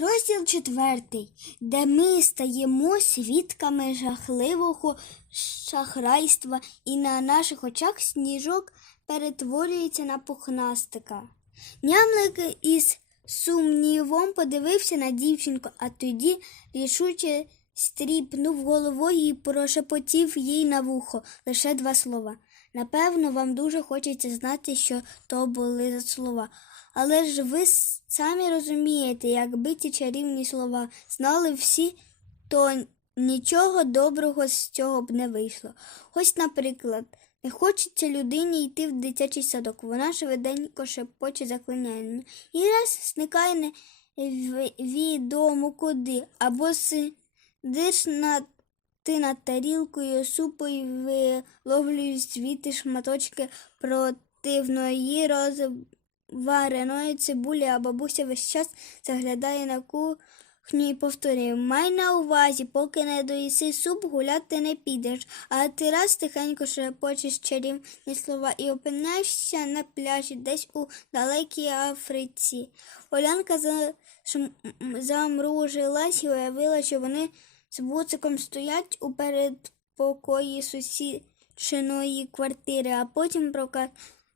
Розділ четвертий, де ми стаємо свідками жахливого шахрайства, і на наших очах сніжок перетворюється на пухнастика. Нямлик із сумнівом подивився на дівчинку, а тоді рішуче стріпнув головою і прошепотів їй на вухо лише два слова. Напевно, вам дуже хочеться знати, що то були за слова. Але ж ви самі розумієте, якби ті чарівні слова знали всі, то нічого доброго з цього б не вийшло. Ось, наприклад, не хочеться людині йти в дитячий садок. Вона швиденько шепоче заклинання. І раз зникає невідомо куди, або сидиш на ти над тарілкою супу і виловлюєш звідти шматочки противної розвареної цибулі, а бабуся весь час заглядає на кухню і повторює Май на увазі, поки не доїси суп, гуляти не підеш. А ти раз тихенько шепочеш чарівні слова і опиняєшся на пляжі десь у далекій Африці. Олянка за... замружилась і уявила, що вони з буциком стоять у передпокої сусідчиної квартири, а потім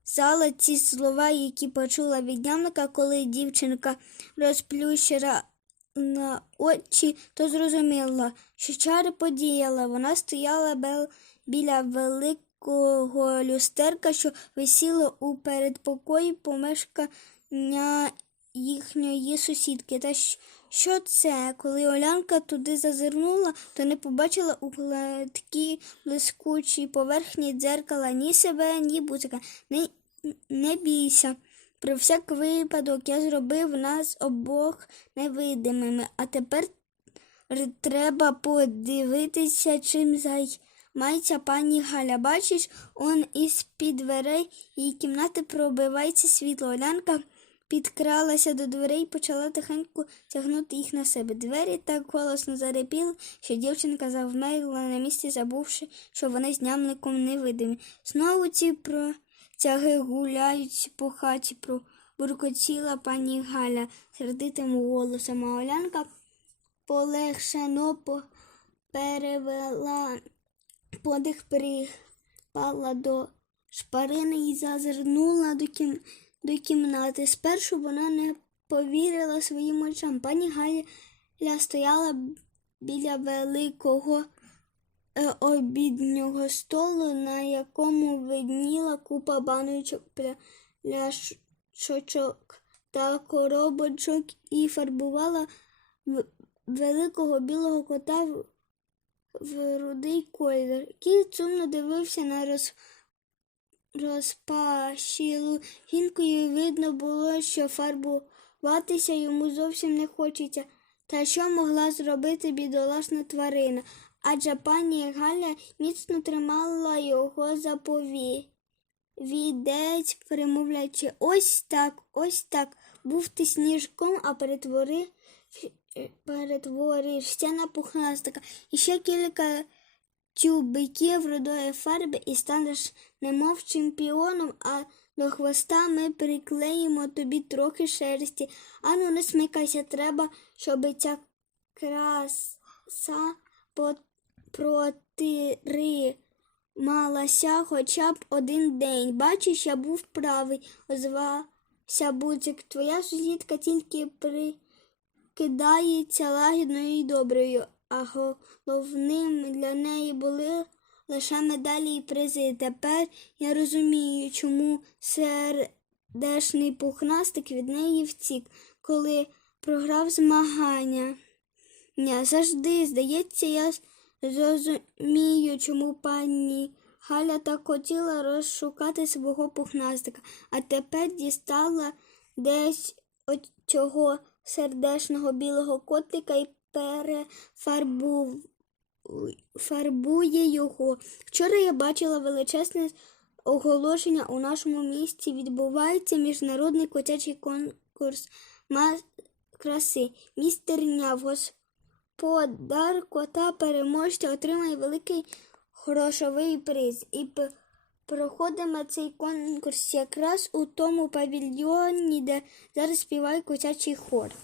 проказала ці слова, які почула від ямника, коли дівчинка розплющила на очі, то зрозуміла, що чари подіяла. Вона стояла біля великого люстерка, що висіло у передпокої помешкання їхньої сусідки. Та що це? Коли Олянка туди зазирнула, то не побачила у гладкій блискучій поверхні дзеркала ні себе, ні бузика. Не, не бійся. Про всяк випадок я зробив нас обох невидимими, а тепер треба подивитися, чим займається пані Галя. Бачиш, он із-під дверей її кімнати пробивається світло. Олянка підкралася до дверей і почала тихенько тягнути їх на себе. Двері так голосно зарепіли, що дівчинка завмерла на місці, забувши, що вони з нямником невидимі. Знову ці протяги гуляють по хаті, пробуркотіла пані Галя сердитим голосом, а Олянка полегшено перевела подих, припала до шпарини і зазирнула до, кім... до кімнати. Спершу вона не повірила своїм очам. Пані Галя стояла біля великого е, обіднього столу, на якому видніла купа баночок, пля- пляшочок та коробочок і фарбувала великого білого кота в рудий колір. Кіт сумно дивився на роз, розпашілу жінку, і видно було, що фарбуватися йому зовсім не хочеться. Та що могла зробити бідолашна тварина? Адже пані Галя міцно тримала його за пові. Відець, примовляючи, ось так, ось так, був ти сніжком, а перетвори, перетворишся на пухнастика. І ще кілька тюбиків рудої фарби і станеш немов чемпіоном, а до хвоста ми приклеїмо тобі трохи шерсті. Ану, не смикайся, треба, щоб ця краса протрималася хоча б один день. Бачиш, я був правий, озвався Буцик. Твоя сусідка тільки прикидається лагідною і доброю, а головним для неї були лише медалі і призи. Тепер я розумію, чому сердешний пухнастик від неї втік, коли програв змагання. Ня, завжди, здається, я зрозумію, чому пані Галя так хотіла розшукати свого пухнастика, а тепер дістала десь от цього сердешного білого котика і перефарбув фарбує його. Вчора я бачила величезне оголошення у нашому місті. Відбувається міжнародний котячий конкурс краси. Містер Няв, господар кота переможця отримає великий грошовий приз. І проходимо цей конкурс якраз у тому павільйоні, де зараз співає котячий хор.